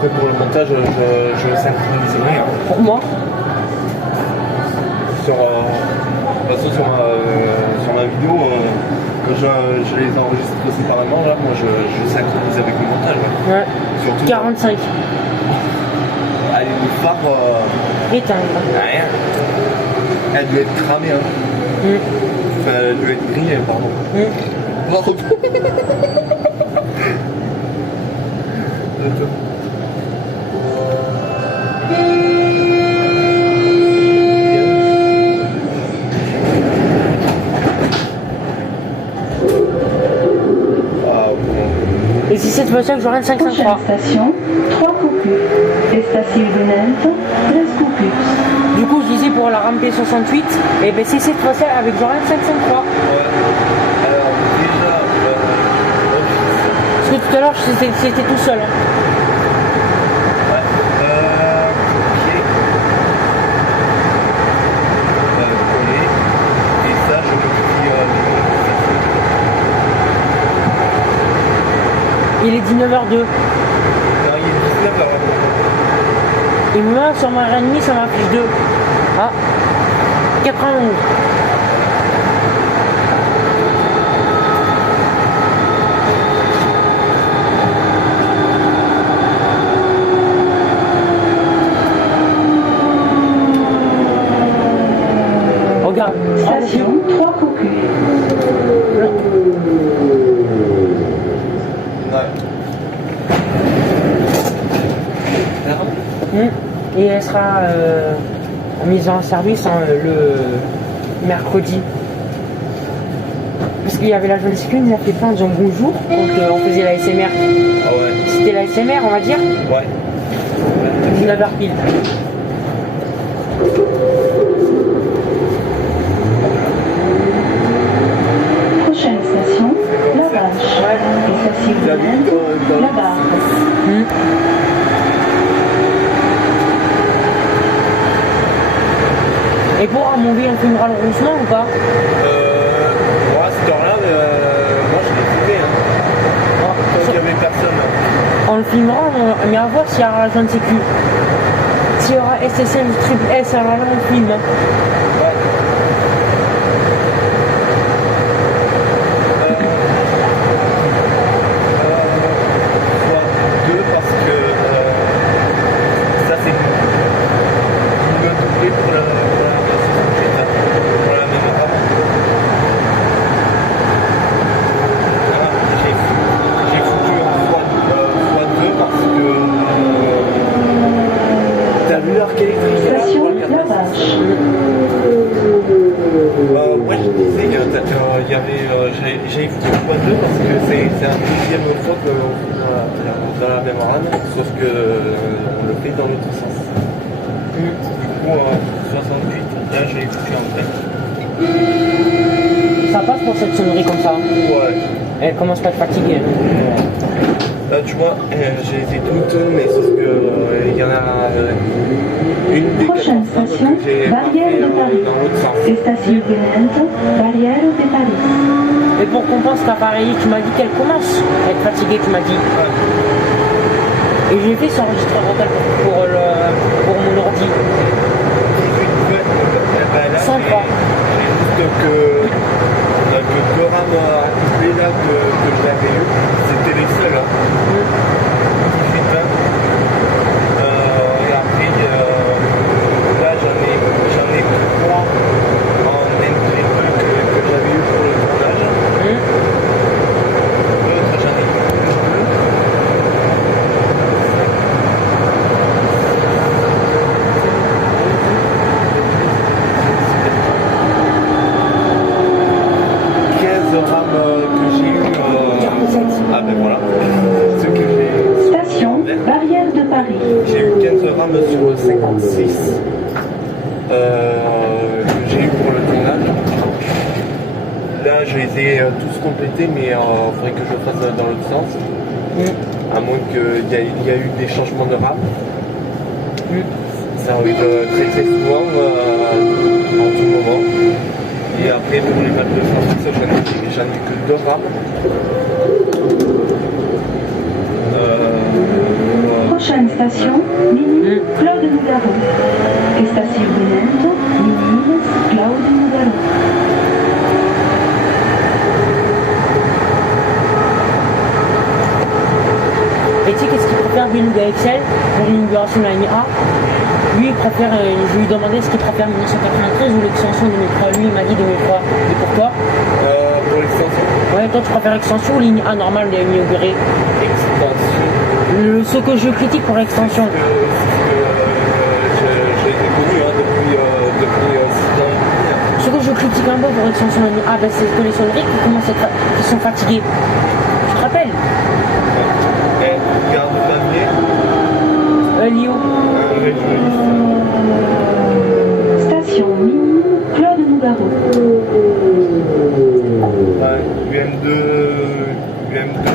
après pour le montage, je synchroniserai. Hein. Pour moi. Sur ma vidéo, quand je les enregistre séparément, là, moi je synchronise avec le montage. Ouais. Surtout 45. Allez, le phare. Éteindre. Rien. Elle doit être cramée, hein. Enfin, elle doit être grillée, pardon. Pardon. Et si cette fois-ci que j'aurai une 553. Station, 3 coupures. Estación de Nantes, 13 coupures. Du coup, je disais pour la rampe 68, et ben c'est cette fois-ci avec j'aurai une 553. Ouais. Alors, déjà. Parce que tout à l'heure, c'était tout seul. Hein. Ouais. Copier. Coller. Et ça, je me fie. Il est 19h02. Non, il est 19h. Et moi, sur ma RNI, ça m'affiche 2. Ah, 91. Regarde. Station, 3 coupures. Et elle sera mise en service le mercredi. Parce qu'il y avait la jeune sécu, il a fait plein en disant bonjour quand on faisait la SMR. Ah ouais. C'était la SMR, on va dire. Ouais. 19h pile. Prochaine station, La Vache. Estación de Nantes, La Barre. Et pour Armonville, on filmera le roussement ou pas? Moi, à cette heure-là, moi je l'ai filmé. Hein. Parce qu'il n'y avait personne. On le filmera, mais à voir s'il y aura la jeune sécu. S'il y aura SSL, triple S, alors là on le filme. Ouais. Fois 2 parce que ça c'est le doublé pour la même rame. Voilà, j'ai foutu en fois 2 parce que t'as vu l'heure qu'elle est Station, La Vache. Ouais, je disais qu'il y avait, j'ai foutu en fois 2 parce que c'est un deuxième fois qu'on fait dans la même rame, sauf que on le fait dans l'autre sens. Du coup, 68, là j'ai foutu en fait. Ça passe pour cette sonnerie comme ça. Ouais. Elle commence pas à te fatiguer. Hein. Là, tu vois, j'ai les toutes, mais sauf que il y en a une des Prochaine 4 station, que j'ai Barrière de Paris. dans l'autre sens. Estación de Nantes, Barrière de Paris. Et pour qu'on pense qu'à Paris, tu m'as dit qu'elle commence à être fatiguée, tu m'as dit. Et j'ai fait ce enregistreur vocal pour mon ordi. 103. J'ai juste que 2 rames à doubler là que j'avais eu, c'était les seuls. Hein. 18, 20. Et après, là j'en ai 3 en MP2 que j'avais eu pour le tournage. L'autre j'en ai eu 15 rames que j'ai eu. Ah ben voilà. Ce que j'ai. Station, Barrière de Paris. J'ai eu 15 rames sur 56 que j'ai eu pour le tournage. Là, je les ai tous complétés, mais il faudrait que je le fasse dans l'autre sens. À moins qu'il y ait eu des changements de rames. Ça arrive très très souvent en tout moment. Et après, pour les maps de France, j'en ai que 2 rames. Prochaine station, Mini Claude Nougaro. Estacionamento, Meninas Claude Nougaro. Et tu sais qu'est-ce qu'il préfère Beluga Excel pour l'inauguration de la ligne A? Lui il préfère, je lui demandais ce qu'il préfère 1993 ou l'extension 2003. Lui il m'a dit 2003. Et pour toi? Pour l'extension. Ouais, toi tu préfères l'extension ou ligne A normale de inaugurée? Extension. Ce que je critique pour l'extension. J'ai été connu depuis 6 ans. Ce que je critique un peu pour l'extension de la ligne A, c'est que les sonneries qui sont fatiguées. Tu te rappelles? Garde Favier. Lio. Station Mini Claude Nougaro. UM2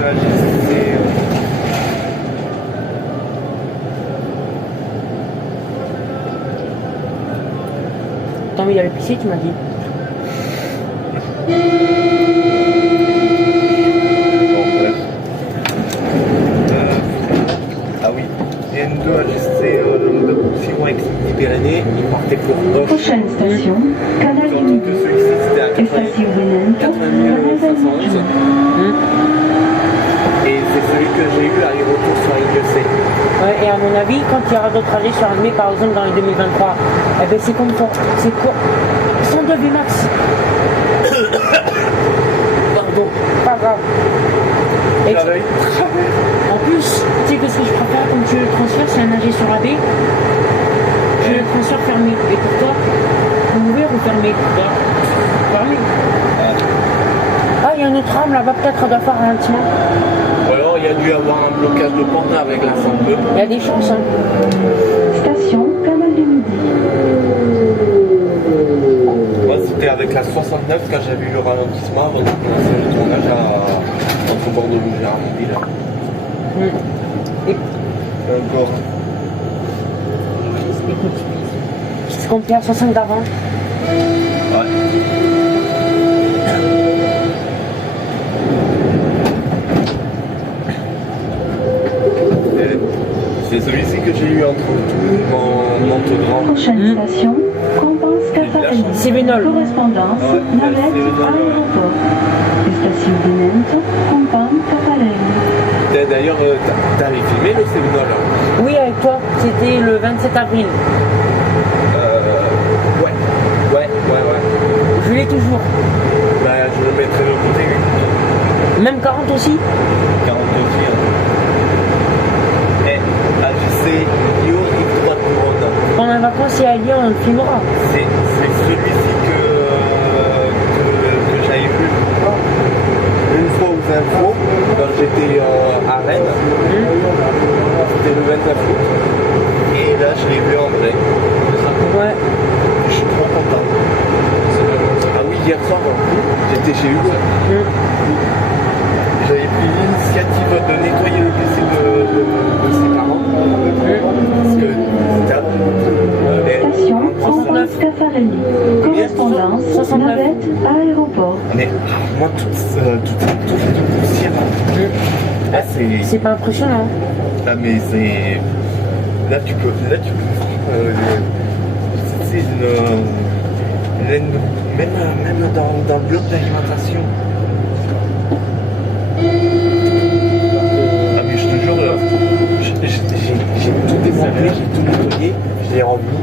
AGC. Attends, mais il y a le PC, tu m'as dit. Ah oui, UM2 AGC, Siro Pyrénées, il partait pour Roche. Prochaine station, Canal Tandis Mini. que celui-ci c'était à 80 511. Et c'est celui que j'ai eu aller-retour sur IEC. Ouais, et à mon avis, quand il y aura d'autres trajets sur Almé, par exemple dans les 2023, eh ben c'est comme pour. C'est quoi 102 Vmax. Pardon, pas grave. Et Ça va être en plus, tu sais que ce que je préfère comme tu le transfères, c'est un AG sur AB. Je le transfère fermé. Et pour toi, ouvert ou fermé? Fermé. Ah, il y a une autre rame là-bas, peut-être elle doit faire un ralentissement. Ou alors il y a dû avoir un blocage de pente avec la 102. Il y a des chances, hein. Station Canal du Midi. Moi c'était avec la 69 quand j'ai vu le ralentissement avant de commencer le tournage entre Bordeaux et Gérardmer. Et Encore. écoute, c'est compté à 60 d'avant. Ouais. C'est celui-ci que j'ai eu entre mon Montaugrand. Prochaine station, Compense Caffarelli. Sévénol. Correspondance, Ouais, navette, Sévénol, ouais. aéroport. Estacionamento, Compense Caffarelli. D'ailleurs, t'avais filmé le Sévénol? Oui, avec toi, c'était le 27 avril. Ouais. Je l'ai toujours. Bah, je le mettrai de côté, lui. Même 40 aussi. 42 filles. Et AGC, Lyon, X3 de Couronne. Pendant les vacances et à Lyon, on le filmera. C'est celui-ci que j'avais vu une fois aux infos quand j'étais à Rennes. C'était le 29 août. Et là, je l'ai vu en vrai. Ouais. Je suis trop content. Ah oui, hier soir, j'étais chez Hugo. J'avais pris l'initiative de nettoyer le PC de ses parents. Parce que Station Compense Caffarelli. Correspondance, 69. navette, aéroport. mais moi, toute poussière. Là, C'est pas impressionnant. là, mais c'est. Là, tu peux. C'est une laine, même dans le lieu d'alimentation. Ah, mais je te jure, j'ai tout démonté, j'ai tout nettoyé, je l'ai remis.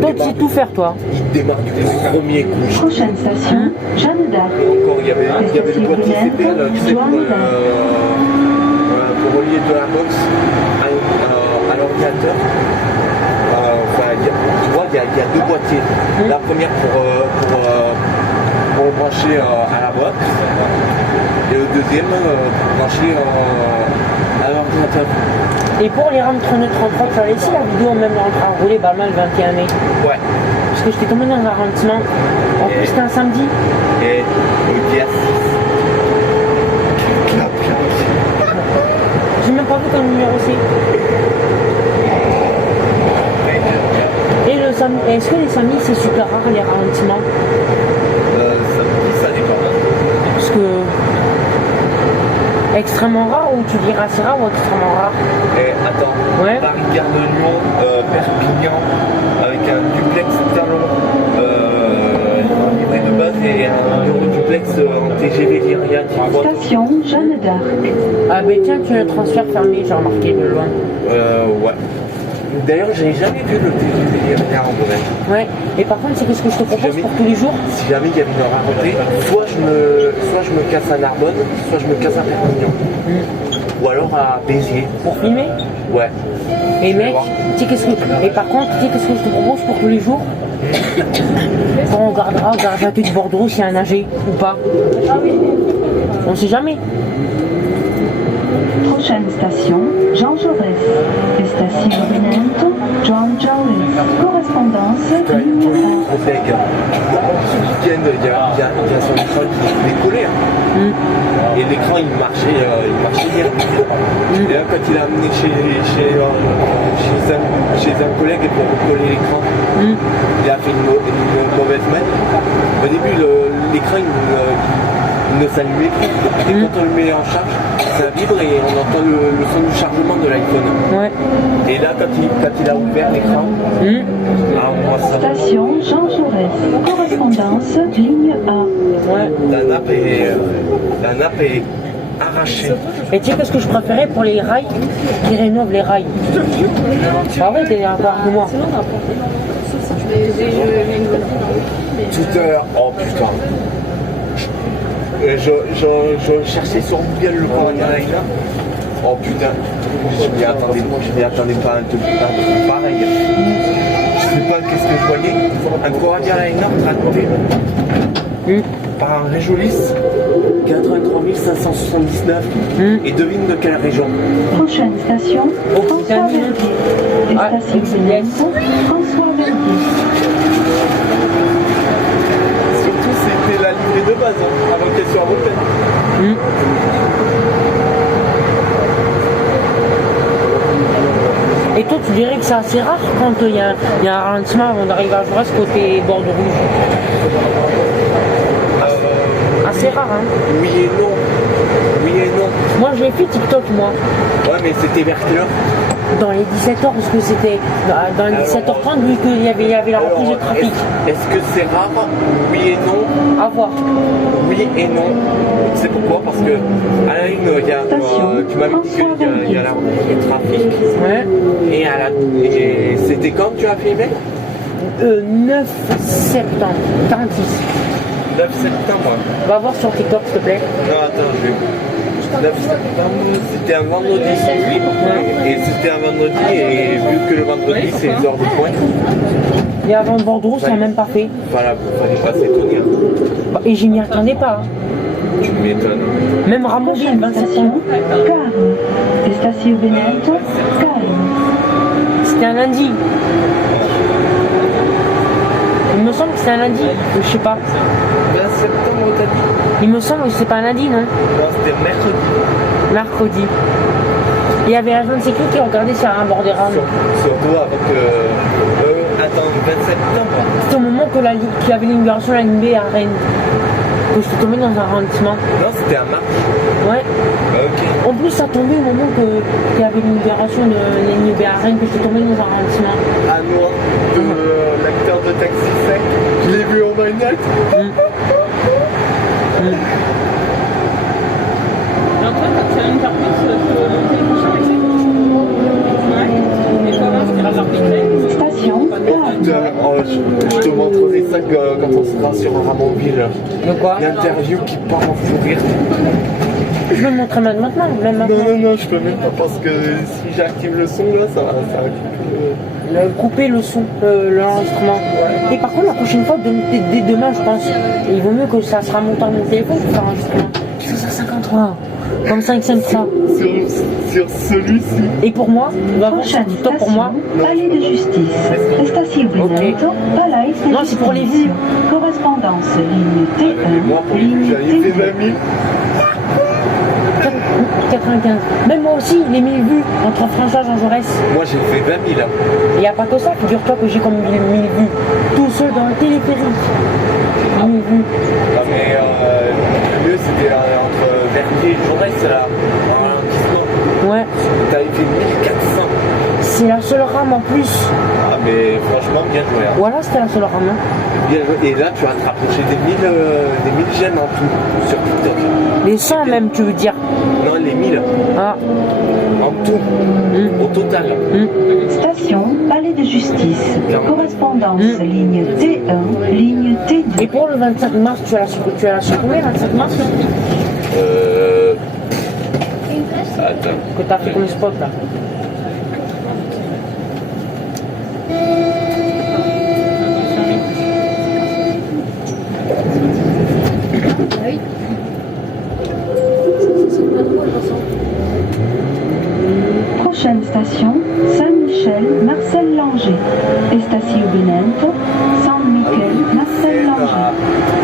Toi, tu sais tout faire, toi. Il démarre du premier coup. Prochaine station, Jeanne d'Arc. Encore, il y avait le boîtier CPL, tu sais, pour relier de la box à l'ordinateur. Enfin, tu vois, il y a deux boîtiers. La première pour brancher à la box et le deuxième pour brancher à l'ordinateur. Et pour les rames 32-33, tu as laissé la vidéo même en train de rouler Balmain le 21 mai. Ouais. Parce que j'étais tombé dans un ralentissement. En plus, c'était un samedi. Et le dia 6. J'ai même pas vu ton numéro C. Et le samedi, est-ce que les samedis c'est super rare les ralentissements? Ça dépend. Parce que Extrêmement rare ou tu dirais assez rare ou extrêmement rare? Et attends, Ouais. Paris-Gare de Lyon, Perpignan, avec un duplex talon en livret de base et un Euroduplex en TGV Lyria qui voit. Station Jeanne d'Arc. Ah ben tiens, tu as le transfert fermé, j'ai remarqué de loin. Ouais. D'ailleurs, j'ai jamais vu le TGV Lyria en vrai. Ouais. Et par contre, c'est qu'est-ce que je te propose jamais- pour tous les jours? Si jamais il y avait une rareté, soit je me casse à Narbonne, soit je me casse à Perpignan. Ou alors à Béziers. Pour filmer? Ouais. Et Je vais mec, voir. tu sais qu'est-ce que... Et par contre, tu sais qu'est-ce que je te propose pour tous les jours? Quand on regardera la queue du bordereau s'il y a un nager ou pas. On sait jamais. Prochaine station, Jean Jaurès. Station Benento, John Jaurès. Correspondance, ligne A. Au Beg. Ce week-end, il y a son écran qui est décollé. Hein. Et l'écran, il marchait bien. Et là, quand il a amené chez un collègue pour recoller l'écran, il a fait une mauvaise main. Au début, l'écran, il ne s'allumait plus. Et quand on le met en charge, ça vibre et on entend le son du chargement de l'iPhone. Ouais. Et là, quand il a ouvert l'écran, moi, ça va. Station Jean Jaurès. Correspondance, ligne A. Ouais. La nappe est arrachée. Et tu sais qu'est-ce que je préférais pour les rails? Qui rénovent les rails. Ah ouais, t'es d'accord avec moi. Tout à l'heure, oh putain. Je cherchais sur Google le Corona Liner. Oh putain, je m'y attendais pas un truc pareil. Je sais pas qu'est-ce que je voyais. Un Corona Liner tracté par un Réjolis 83 579. Et devine de quelle région? Prochaine station, François Verdier. Ah, Station c'est bien. Benento, François Verdier. Surtout c'était la livrée de base avant qu'elle soit européenne. Et toi, tu dirais que c'est assez rare quand il y a un ralentissement avant d'arriver à Jaurès côté bord de rouge. Assez rare, hein. Oui et non. Oui et non. Moi, j'ai fait TikTok, moi, Ouais, mais c'était vers quelle heure? dans les 17h, parce que c'était dans les 17h30, vu qu'il y avait la reprise de Alors, trafic. est-ce que c'est rare? Oui et non. À voir. Oui et non. C'est pourquoi? Parce que à la une, il y a, tu m'avais dit qu'il y a la reprise de trafic. Ouais. Et c'était quand tu as filmé? 9 septembre, 46. 9 septembre. Va voir sur TikTok, s'il te plaît. Non, attends, je vais. 9 septembre, c'était un vendredi. Et c'était un vendredi, et vu que le vendredi c'est les heures de pointe, Et avant le Bordeaux, ça n'a même pas fait. voilà, fallait pas s'étonner. Bah, et je m'y attendais pas. Hein. Tu m'étonnes. Même Ramonville, Prochaine 27 station, ans. Carme. Station Benento, Carme. C'était un lundi. Il me semble que c'est un lundi. Je sais pas. 20 septembre, t'as dit? Il me semble que c'est pas un lundi, non? Non, c'était mercredi. Mercredi. Il y avait un jeune sécu qui regardait sur un bord des rames. Surtout avec. Attends, 20 septembre. C'était au moment qu'il y avait l'inauguration de la ligne B à Rennes. Que je suis tombé dans un ralentissement. Non, c'était un marche. Ouais. Ok. En plus, ça tombait au moment qu'il y avait l'inauguration de la ligne B à Rennes, que je suis tombé dans un ralentissement. À moi, l'acteur de Taxi 5, je l'ai vu en bagnole. Station Carme. Oh, je te montrerai ça quand on sera sur Ramonville. De quoi? L'interview qui part en fou rire. Je vais le montrer maintenant, même maintenant. Non, je peux même pas parce que si j'active le son là, ça va Couper le son, l'enregistrement. Et par contre, la prochaine fois, dès demain, je pense, il vaut mieux que ça sera monté à mon téléphone pour faire l'enregistrement. Je fais ça 53. Comme 5 cents ça. sur celui-ci. Et pour moi, on va voir sur Prochaine TikTok pour moi. station, Palais de Justice. Station Benento, Palais de Non, c'est pour les vues. Correspondance, ligne T1, Moi, pour ligne j'avais fait T2. 20 000. 95. Même moi aussi, les 1000 vues entre François Jean Jaurès. Moi, j'ai fait 20 000. Il n'y a pas que ça, figure-toi que j'ai comme 1000 vues. Tous ceux dans le téléphérique. 1000 vues. Non, mais le mieux, c'était entre Verdier et Jaurès. là, en ralentissement. Ouais. T'avais fait 1400. C'est la seule rame en plus. Ah, mais franchement, bien joué. Hein. Voilà, c'était la seule rame. Hein. Bien joué. Et là, tu vas te rapprocher des 1000 j'aime en tout sur TikTok. Les 100 même, tu veux dire. Non, les 1000 Ah. en tout, au total. Station Palais de Justice. Correspondance ligne T1, ligne T2. Et pour le 25 mars, tu as la supprimé, 25 mars Attends. que t'as fait comme spot là. Prochaine station, Saint-Michel, Marcel Langer. Estación Benento, San Miguel, Marcel Langer.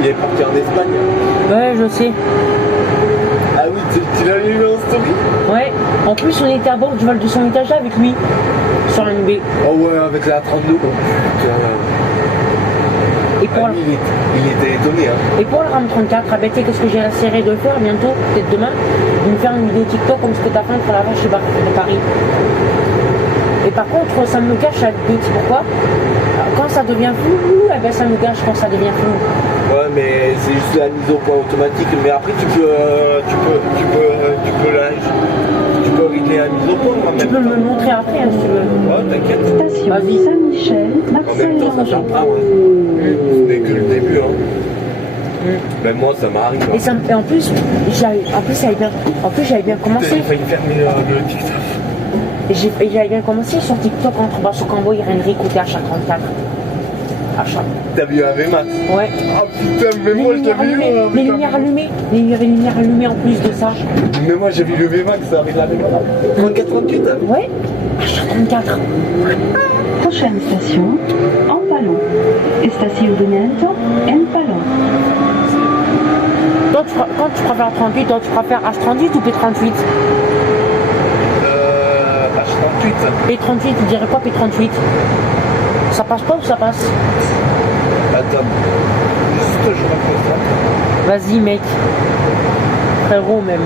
Il est parti en Espagne. Ouais, je sais. Ah oui, tu l'as vu en story? Ouais. En plus, on était à bord du vol de son étage avec lui. Sur la NB. Oh ouais, avec la 32. Oh, putain. Et pour, Ah, il était étonné. Hein. et pour la RAM 34, ah ben, tu sais, qu'est-ce que j'ai essayé de faire bientôt, peut-être demain, de me faire une vidéo TikTok comme ce que t'as fait entre la vache chez de Paris. Et par contre, ça me gâche la vidéo, tu sais pourquoi? Quand ça devient flou, eh ben, ça me gâche quand ça devient flou. Ouais, mais c'est juste la mise au point automatique. Mais après, tu peux régler la mise au point. En Tu même peux temps. me le montrer après, hein, si tu veux. Ouais, t'inquiète. Station Vas-y. Saint-Michel, En Marcel même temps, ça Langer. charge pas. Ouais. Ce n'est que le début. Hein. Même moi, ça m'arrive. Et, ça, et en plus, j'avais bien commencé. J'ai failli fermer le TikTok. Et j'avais bien commencé sur TikTok entre Basso Cambo et Renry côté H34. Achat. T'as vu un VMAX? Ouais. Ah putain, mais moi je l'avais eu. Hein, Les lumières allumées. Les lumières allumées en plus de ça. Mais moi j'ai vu le VMAX avec la VMAX. 3438. Ouais. H34. Prochaine station, Ampalo. Estación Benento, Ampalo. Toi, quand tu préfères 38, toi tu préfères H38 ou P38? H38. P38, tu dirais quoi P38? Ça passe pas ou ça passe? Attends. Juste je raconte ça. Vas-y mec. Frérot même.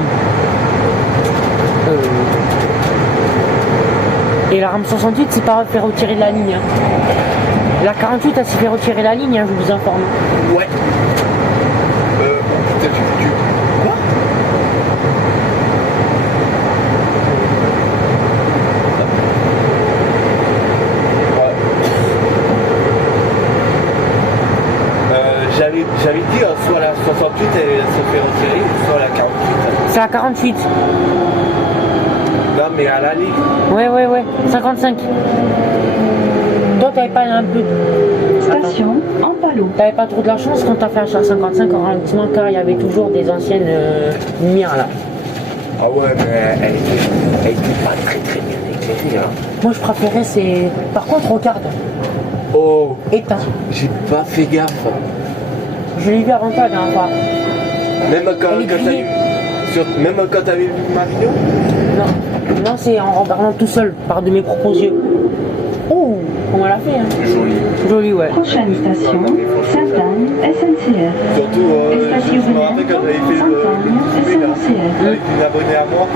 Et la RAM 68, c'est pas fait retirer de la ligne. Hein. La 48, elle s'est fait retirer la ligne, hein, je vous informe. Ouais. Putain, tu... Quoi? J'avais dit soit la 68 elle se fait retirer, soit la 48. C'est la 48. Non mais à l'aller. Ouais. 55. Toi, t'avais pas un peu. Station Ampalo. T'avais pas trop de la chance quand t'as fait un char 55 en ralentissement car il y avait toujours des anciennes lumières là. Ah ouais mais elle était pas très bien éclairée hein. Moi je préférais c'est. Par contre regarde. Oh. Éteint. J'ai pas fait gaffe. Je l'ai vu avant toi la dernière fois. Même quand Elle est t'as grillée. même quand t'avais vu ma vidéo. Non, c'est en regardant tout seul par de mes propres yeux. Oh, comment elle a fait hein. Joli ouais. Prochaine station, Sainte-Anne, SNCF. Surtout Estación je me rappelle quand j'avais fait le Sainte-Anne, petit là, SNCF. avec une abonnée à moi.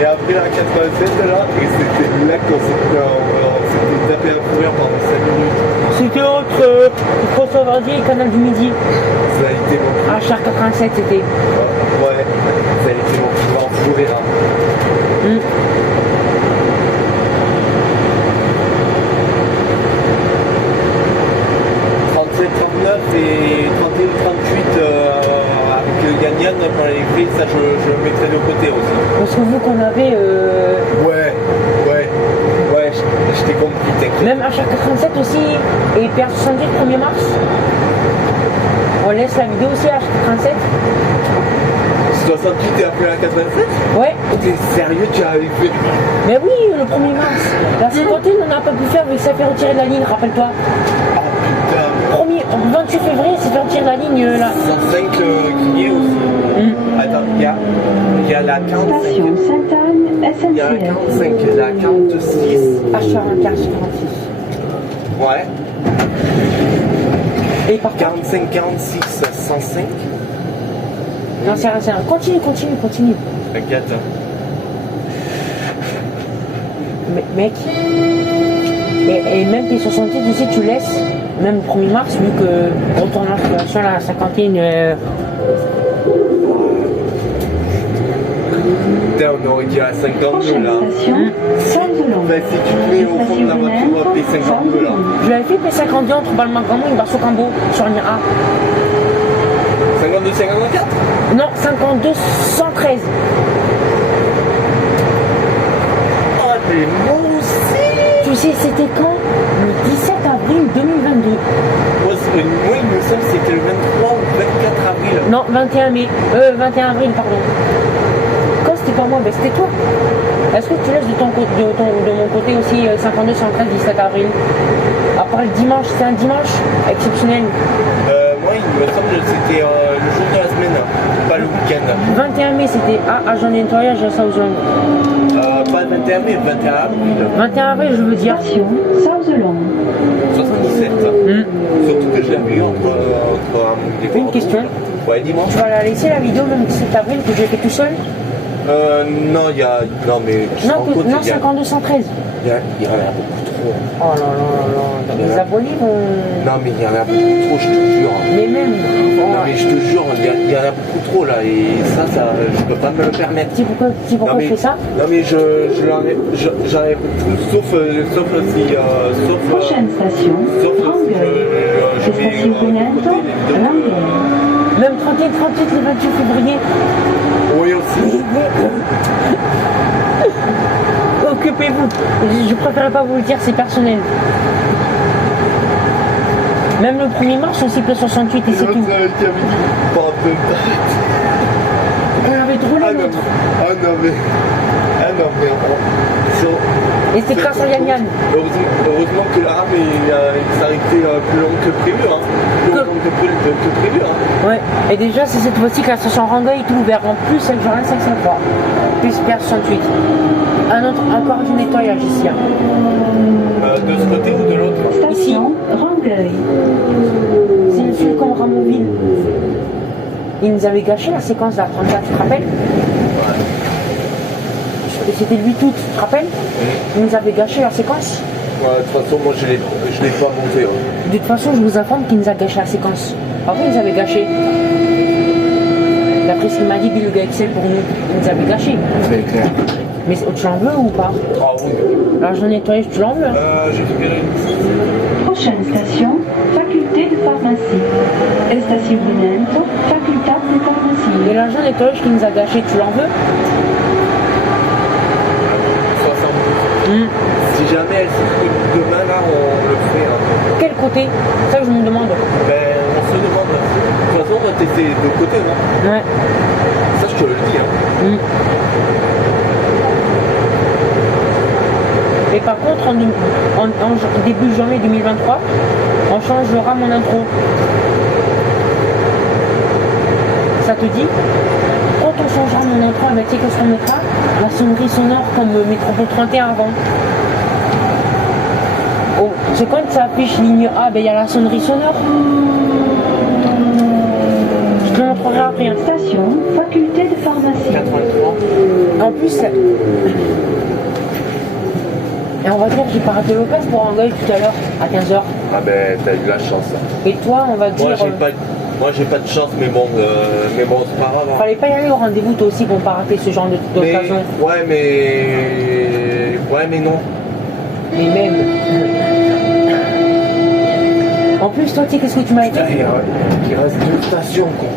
Et après la 87 là, et c'était là qu'on s'était tapé un fou rire pendant 5 minutes. C'était entre François Vardier et Canal du Midi. Ça a été mon plus... HR 87 c'était. Ouais, ça a été mon plus grand fou rire. Hein. 37, 39 et 31, 38 avec Gagnon quand elle est fait, ça je le mettrai de côté aussi. Parce que vu qu'on avait Ouais, je t'ai compris, t'inquiète. même HR 87 aussi et PR70 le 1er mars. On laisse la vidéo aussi HR 87. 68 et après la 87? Ouais. T'es sérieux, tu avais fait? Mais oui, le 1er mars. La 51, on n'a pas pu faire vu que ça fait retirer de la ligne, rappelle-toi. Oh putain. Le 28 février, c'est fait retirer de la ligne là. 105 qui est aussi. Attends, il y a la 45. Station Sainte-Anne, Il y a la SNCF. 45, la 46. HR 46. Ouais. Et par contre, 45, 46, 105. Non, c'est rien. Continue. T'inquiète. Mec. Et même tes 60, tu sais, tu laisses, même le 1er mars, vu que retourne sur la cinquantaine. Putain, on aurait dit à 52 Prochaine là. station, Saint-Delon. Ben, si tu te mets au fond de la voiture, P52 là. Je l'avais fait P52 entre Balmagramont et Basso-Cambo sur une A. 52, 54? Non, 52 113. Oh, mais moi aussi! Tu sais, c'était quand? Le 17 avril 2022. Moi, il me semble que c'était le 23 ou 24 avril. Non, 21 mai. 21 avril, pardon. Quand c'était pas moi, ben c'était toi. Est-ce que tu laisses de mon côté aussi 52 113 17 avril? À part le dimanche, c'est un dimanche exceptionnel. Moi, il me semble que c'était le jour de la semaine, pas le week-end. 21 mai, c'était agent de nettoyage à Southland. Pas le 21 mai, le 21 avril. 21 avril, je veux dire. Station Saint-Delon. 77. Surtout que je l'ai vu entre des Une question. Ouais, dis-moi. Tu vas la laisser la vidéo même 17 avril que j'ai fait tout seul? Non, il y a. Non, mais. Non, 52 113. Il y en a beaucoup trop. Oh là là. Les abonnés vont. Non, mais il y en a beaucoup trop, je te jure. Mais même. Non, mais je te jure, il y en a beaucoup trop là. Et ça, je peux pas me le permettre. Tu sais pourquoi Non, je fais ça? Non, mais j'en ai beaucoup, sauf si. Prochaine station, Rangueil. Station Brunette, Langueur. Même 31, 38, le 28 février. Oui, aussi. Occupez-vous. Je préférerais pas vous le dire, c'est personnel. Même le 1er mars, on cible 68 et c'est tout. On avait drôlé l'autre. Et c'est grâce à Yann Yann. Heureusement que la rame s'est arrêtée plus long que prévu. Plus long que prévu. Ouais. Et déjà, c'est cette fois-ci que la station Rangueil est tout ouvert. En plus, elle joue 503. Plus PR68. Encore du nettoyage ici. De ce côté ou de l'autre? Station Rangueil. C'est le film comme Ramonville. Il nous avait gâché la séquence de la 34, tu te rappelles? Et c'était le 8 août, tu te rappelles? Il nous avait gâché la séquence. De toute façon, moi je l'ai pas monté. De toute façon, je vous informe qu'il nous a gâché la séquence. Après, il nous avait gâché. D'après ce qu'il m'a dit, le gars Excel pour nous, il nous avait gâché. C'est clair. Mais tu l'en veux ou pas? Ah oui. L'argent nettoyage, tu l'en veux? Je vais Prochaine station, faculté de pharmacie. Station Brunette, faculté de pharmacie. Et l'argent nettoyage qu'il nous a gâché, tu l'en veux? 72. Si jamais elle s'écoute demain, là, on le fait. Quel côté? C'est ça que je me demande. Ben, on se demande. De toute façon, t'étais de côté, non? Ouais. Ça, je te le dis. Et par contre, en début janvier 2023, on changera mon intro. Ça te dit? Quand on changera mon intro avec ce qu'on mettra, la sonnerie sonore comme Métropole 31 avant. Oh, c'est quand ça affiche ligne A, ben il y a la sonnerie sonore. Je te le montrerai après. Hein. Station, faculté de pharmacie. 83. En plus, et on va dire que j'ai pas raté l'occasion pour Rangueil tout à l'heure, à 15h. Ah ben, t'as eu la chance. Et toi, on va dire... Moi, j'ai pas de chance, mais bon, c'est pas grave. Fallait pas y aller au rendez-vous, toi aussi, pour pas rater ce genre d'occasion. Ouais, mais non. Mais même... En plus, toi, tu sais, qu'est-ce que tu m'as dit? Il reste 2 stations, quoi.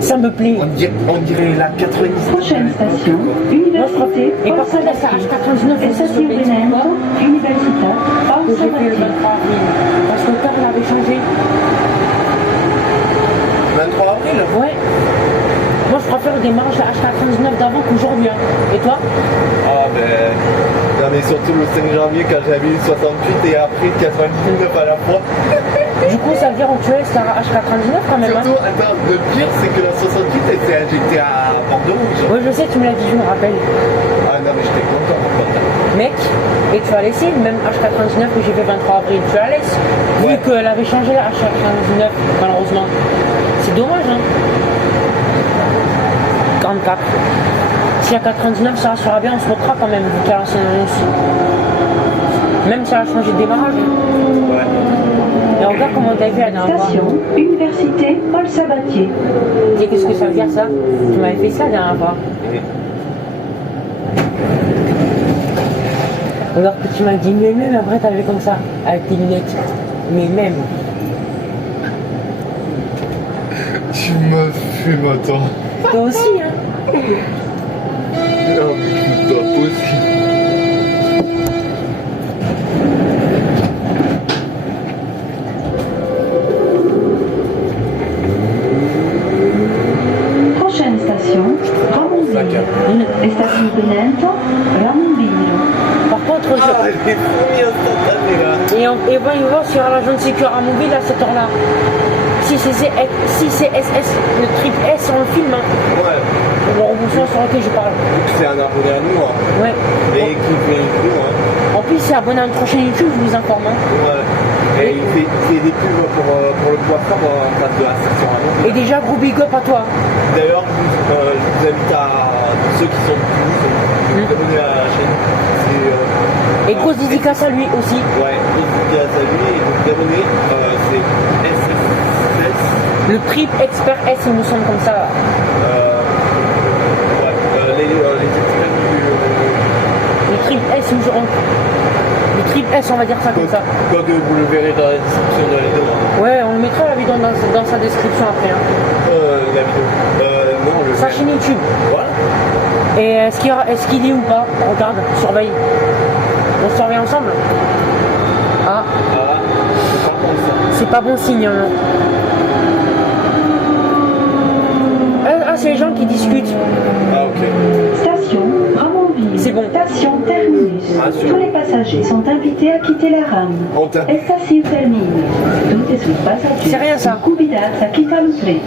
Ça me plaît. On dirait la 90. Prochaine station, Université Et par Paul contre, la H89, Station Brunette, Université Paul que j'ai fait le 23 Sabatier. avril. Parce que le temps, il avait changé. 23 avril? Ouais. Moi, je préfère le démarrage de la H99 d'avant qu'aujourd'hui. Hein. Et toi? Ah ben... Non mais surtout le 5 janvier quand j'avais eu 68 et après 99 à la fois. Du coup, ça veut dire que tu es la H99 quand même. Surtout, attends, le pire c'est que la 68 j'étais à Bordeaux. Oui, je sais, tu me l'as dit, je me rappelle. Ah non mais j'étais content. Mec, et tu as laissé le même H99 que j'ai fait 23 avril, tu la laisses. Vu qu'elle avait changé la H99, malheureusement. C'est dommage, hein. 44. Si à 99 ça sera bien, on se retrouvera quand même, vu qu'il y a l'ancienne annonce. Même si elle a changé de démarrage. Ouais. Et regarde comment t'avais fait la dernière fois. Station Université Paul Sabatier. Tu sais qu'est-ce que ça veut dire ça? Tu m'avais fait ça la dernière fois. Alors que tu m'as dit mais même après t'avais comme ça, avec tes lunettes. Mais même. Tu m'as fait m'attendre. Toi aussi, hein. Non, mais putain, possible. Prochaine station, Ramonville. Station suivante, Ramonville. Par contre, Ah, elle est fournie instantanée là. et on va y voir sur l'agent de sécurité à mobile à cette heure-là. Si c'est SS, le triple S on le film, hein. Ouais. Le remboursement sur lequel je parle. C'est un abonné à nous, hein. Ouais. Et qui fait une vidéo, hein. En plus, c'est abonné à notre chaîne YouTube, je vous informe. Hein. Ouais. Et il fait des pubs pour le poisson en face de la station à nous. Et déjà, gros big up à toi. D'ailleurs, je vous invite à ceux qui sont plus abonnés à la chaîne. Et grosse dédicace à lui aussi. Ouais, grosse dédicace à lui. Et donc, d'abonnés, c'est SSS. Le triple expert S, il me semble comme ça. Ouais, les experts Le triple S, il me semble. Le triple S, on va dire ça comme ça. Quoi que vous le verrez dans la description de la vidéo. Hein. Ouais, on le mettra la vidéo dans sa description après. Hein. La vidéo. Non, le Sa chaîne YouTube. Voilà. Et est-ce qu'il est ou pas? Regarde, surveille. On surveille ensemble. Ah, Ah, c'est pas bon ça. c'est pas bon signe. Hein. Ah, c'est les gens qui discutent. Ah, ok. Station Ramonville. C'est bon. Station terminus. Ah, sûr. Tous les passagers sont invités à quitter la rame. On t'a. Estación terminus. Tutti sui passaggi. C'est rien, ça. Convidati a quittare le treno.